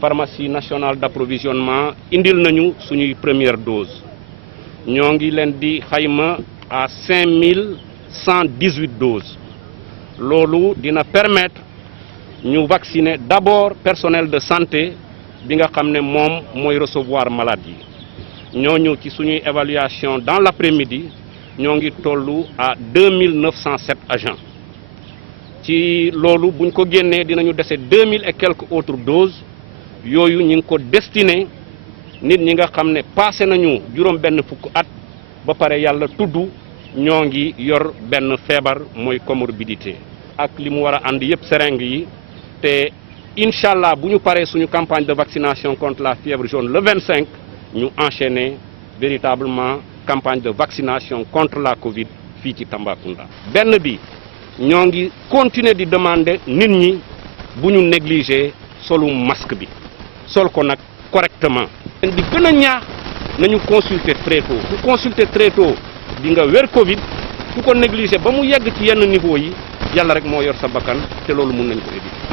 pharmacie nationale d'approvisionnement indil nañu suñuy première dose ñoo ngi leen di xayma à 5118 doses loolu dina permettre ñu vacciner d'abord personnel de santé bi nga xam ne moom mooy recevoir malade yi ñooñu ci suñuy évaluation dans l'après-midi ñoo ngi tollu à 2907 agents ci loolu buñ ko génnee dinañu dese 2000 et quelques autres doses yooyu ñu ngi ko destiné nit ñi nga xam ne passé nañu juróom benn fukk at ba pare yàlla tudd ñoo ngi yor benn feebar mooy comorbidité ak li mu war a ànd yëpp seringue yi te incha allah bu ñu paree suñu campagne de vaccination contre la fièvre jaune le 25 ñu enchaîner véritablement campagne de vaccination contre la Covid fii ci Tambacounda. benn bi ñoo ngi continuer di demander nit ñi bu ñu négliger solu masque bi sol ko nag correctement. di gën a ñaax nañu consulter très tôt ku consulter très tôt di nga wér Covid ku ko négliger ba mu yegg ci yenn niveau yi yàlla rek moo yor sa bakkan te loolu mun nañ ko éviter.